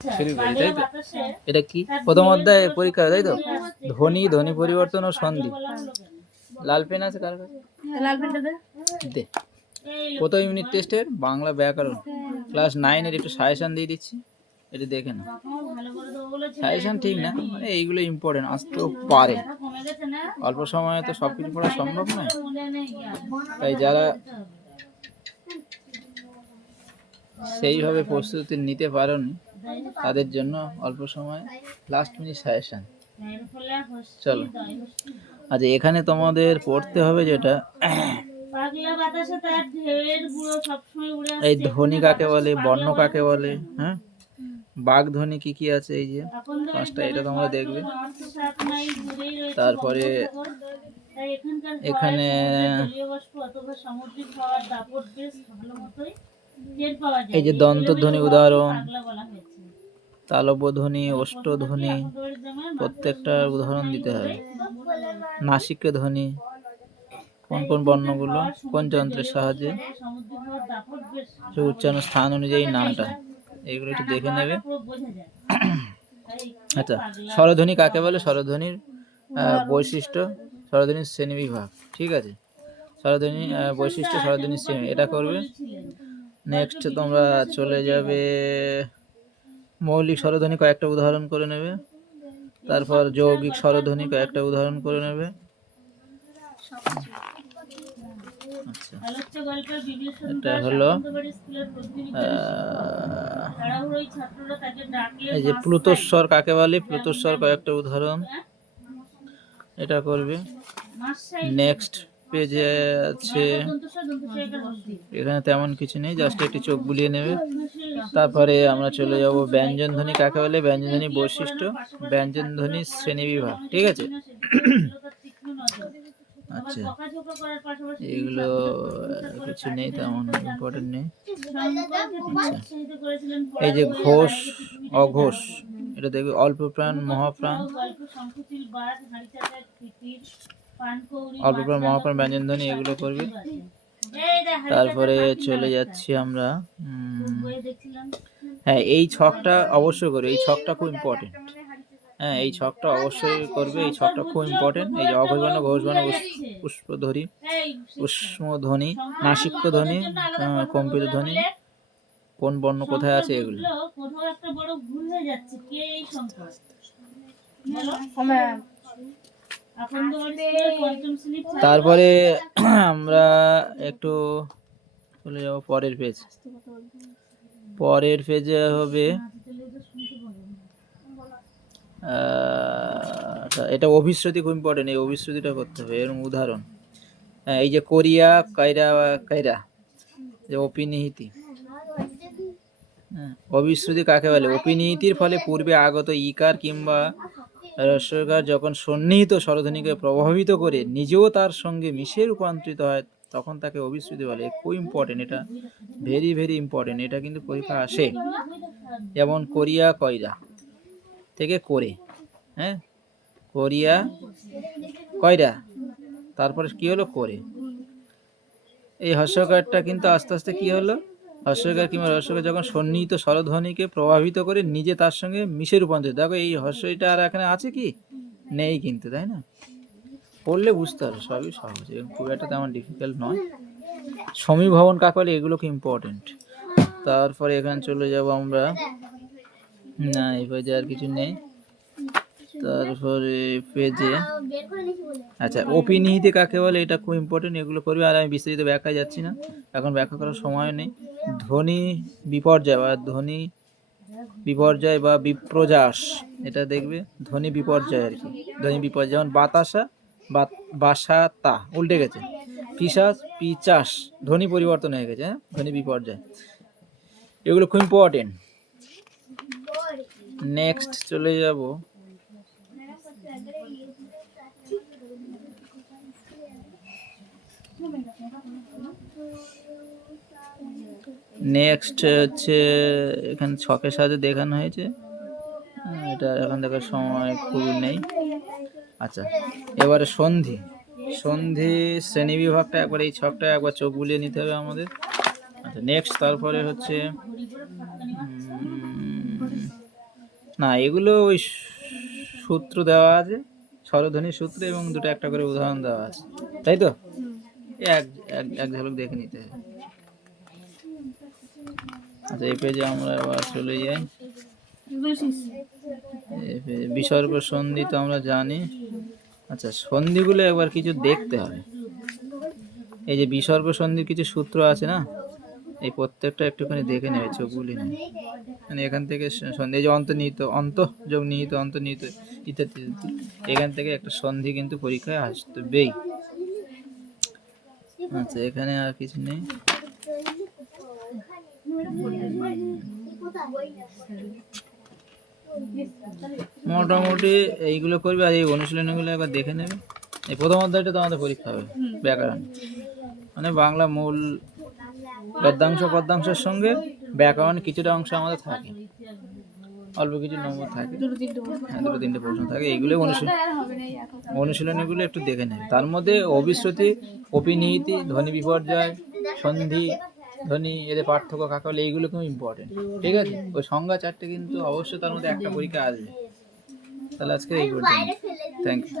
শুরু করি, তাই তো? এটা কি প্রথম অধ্যায় পরীক্ষা, তাই তো? ধ্বনি, ধ্বনি পরিবর্তন ও সন্ধি। লাল পেন আছে কার কাছে? লাল পেনটা দে। দে। প্রথম ইউনিট টেস্টের বাংলা ব্যাকরণ ক্লাস 9 এর একটু সাজেশন দিয়ে দিচ্ছি, এটা দেখে না। সাজেশন ঠিক না, মানে এইগুলো ইম্পর্টেন্ট, আসতেও পারে। অল্প সময়ে তো সবকিছু পড়া সম্ভব নয়, তাই যারা সেইভাবে প্রস্তুতি নিতে পারেনি তাদের জন্য অল্প সময় লাস্ট মিনিট সাজেশন। চলো, আচ্ছা এখানে তোমাদের পড়তে হবে যেটা, এই ধ্বনি কাকে বলে, বর্ণ কাকে বলে, হ্যাঁ, বাঘ ধ্বনি কি কি আছে, এই যে পাঁচটা, এটা তোমরা দেখবে। তারপরে এখানে এই যে দন্ত ধ্বনি উদাহরণ, তালব্য ধ্বনি, অষ্টধ্বনি, প্রত্যেকটা উদাহরণ দিতে হবে। নাসিক ধ্বনি, কোন কোন বর্ণগুলো কোন যন্ত্রের সাহায্যে উচ্চারণ স্থান অনুযায়ী নামটা, এগুলো একটু দেখে নেবে। আচ্ছা, স্বরধ্বনি কাকে বলে, স্বরধ্বনির বৈশিষ্ট্য, স্বরধ্বনির শ্রেণীবিভাগ, ঠিক আছে? স্বরধ্বনি বৈশিষ্ট্য, স্বরধ্বনির শ্রেণী, এটা করবে। নেক্সট তোমরা চলে যাবে মৌলিক স্বরধ্বনি, কয়েকটা উদাহরণ করে নেবে। তারপর যৌগিক স্বরধ্বনি, কয়েকটা উদাহরণ করে নেবে। এটা হলো এই যে প্লুতস্বর কাকে বলে, প্লুতস্বর কয়েকটা উদাহরণ, এটা করবে। নেক্সট পেজে আছে, এখানে তেমন কিছু নেই, জাস্ট একটু চোখ বুলিয়ে নেবে। তারপরে আমরা চলে যাব ব্যঞ্জন ধ্বনি কাকে বলে, ব্যঞ্জন ধ্বনি বৈশিষ্ট্য, ব্যঞ্জন ধ্বনি শ্রেণীবিভাগ, ঠিক আছে? আচ্ছা, এগুলো কিছু নেই, তেমন ইম্পর্টেন্ট নেই। আচ্ছা, এই যে ঘোষ অঘোষ, এটা দেখবে, অল্প প্রাণ মহাপ্রাণ, অল্প প্রাণ মহাপ্রাণ, ব্যঞ্জন ধ্বনি, এগুলো করবে। তারপরে চলে যাচ্ছি আমরা, হ্যাঁ এই ছকটা অবশ্যই করবে, এই ছকটা খুব ইম্পর্টেন্ট। হ্যাঁ, এই ছকটা অবশ্যই করবে, এই ছকটা খুব ইম্পর্টেন্ট। এই যে অঘোষ বর্ণ, ঘোষ বর্ণ, পুষ্পধ্বনি, উষ্মধ্বনি, নাসিক্য ধ্বনি, কম্পিত ধ্বনি, কোন বর্ণ কোথায় আছে, এগুলো। তারপরে আমরা একটু চলে যাব পরের পেজ। পরের পেজে হবে এটা অভিশ্রুতি, খুব ইম্পর্টেন্ট, এই অভিশ্রুতিটা করতে হবে। এর উদাহরণ এই যে কোরিয়া, কায়রা, কায়রা, যে অপিনিহিতি। অভিশ্রুতি কাকে বলে, অপিনিহিতির ফলে পূর্বে আগত ইকার কিংবা হ্রস্বইকার যখন সন্নিহিত স্বরধ্বনিকে প্রভাবিত করে নিজেও তার সঙ্গে মিশে রূপান্তরিত হয়, তখন তাকে অভিশ্রুতি বলে। খুব ইম্পর্টেন্ট, এটা ভেরি ভেরি ইম্পর্টেন্ট, এটা কিন্তু পরীক্ষা আসে। যেমন কোরিয়া, কয়রা থেকে করে, হ্যাঁ, কোরিয়া কয়রা, তারপরে কি হলো করে, এই হর্ষকারটা কিন্তু আস্তে আস্তে কি হলো, হর্ষকার কিংবা হর্ষকার যখন সন্নিহিত স্বরধ্বনিকে প্রভাবিত করে নিজে তার সঙ্গে মিশে রূপান্তরিত। দেখো এই হর্ষটা আর এখানে আছে কি, নেই কিন্তু, তাই না? পড়লে বুঝতে হবে, সবই সহজ, খুব একটা তেমন ডিফিকাল্ট নয়। সমীভবন কাকে বলে, এগুলো খুব ইম্পর্টেন্ট। তারপরে এখানে চলে যাব আমরা, না এই পেজে আর কিছু নেই। তারপরে পেজে আচ্ছা, অপিনিহিতি কাকে বলে, এটা খুব ইম্পর্টেন্ট, এগুলো করবে। আর আমি বিস্তারিত ব্যাখ্যায় যাচ্ছি না, এখন ব্যাখ্যা করার সময় নেই। ধ্বনি বিপর্যয় বা ধ্বনি বিপর্যয় বা বিপ্রজাস, এটা দেখবে, ধ্বনি বিপর্যয় আর কি, ধ্বনি বিপর্যয়, যেমন বাতাসা, বাসাতা উল্টে গেছে, পিশাচ, পিচাস, ধ্বনি পরিবর্তন হয়ে গেছে, হ্যাঁ, ধ্বনি বিপর্যয়, এগুলো খুব ইম্পর্টেন্ট। নেক্সট চলে যাব নেক্সট হচ্ছে, এখানে ছকের সাথে দেখানো হয়েছে, এটা এখন দেখার সময় খুবই নেই। আচ্ছা, এবারে সন্ধি, সন্ধি শ্রেণী বিভাগটা একবার এই ছকটা একবার চোখ বুলিয়ে নিতে হবে আমাদের। আচ্ছা নেক্সট, তারপরে হচ্ছে না, এগুলো ওই সূত্র দেওয়া আছে, স্বরধ্বনির সূত্র, এবং দুটো একটা করে উদাহরণ দেওয়া আছে, তাই তো? এই এক এক এক ঝলক দেখে নিতে হবে। আচ্ছা, এই পেজে আমরা আবার চলে যাই। এই পেজে বিসর্গ সন্ধি তো আমরা জানি। আচ্ছা, সন্ধিগুলো একবার কিছু দেখতে হবে। এই যে বিসর্গ সন্ধির কিছু সূত্র আছে না, এই প্রত্যেকটা একটুখানি দেখে নেবে, চোখগুলি নেই। মানে এখান থেকে সন্ধি, এই যে অন্তর্নিহিত, অন্ত যোগ নিহিত, অন্তর্নিহিত ইত্যাদি ইত্যাদি, এখান থেকে একটা সন্ধি কিন্তু পরীক্ষায় আসবেই। আচ্ছা, এখানে আর কিছু নেই। মোটামুটি এইগুলো করবে, আর এই অনুশীলনীগুলো একবার দেখে নেবে। এই প্রথম অধ্যায়টা তো আমাদের পরীক্ষা হবে, ব্যাকরণ, মানে বাংলা মূল গদ্যাংশ পদ্যাংশের সঙ্গে ব্যাকরণ কিছুটা অংশ আমাদের থাকে, অল্প কিছু নম্বর থাকে, হ্যাঁ, দুটো তিনটে প্রশ্ন থাকে। এইগুলো অনুশীলনীগুলো একটু দেখে নেবে। তার মধ্যে অভিশ্রুতি, অপিনিহিতি, ধ্বনি বিপর্যয়, সন্ধি, ধ্বনি, এদের পার্থক্য কাকে বলে, এইগুলো খুব ইম্পর্টেন্ট, ঠিক আছে? ওই সংজ্ঞা চারটে কিন্তু অবশ্যই তার মধ্যে একটা পরীক্ষা আসবে। তাহলে আজকে এই পর্যন্ত, থ্যাংক ইউ।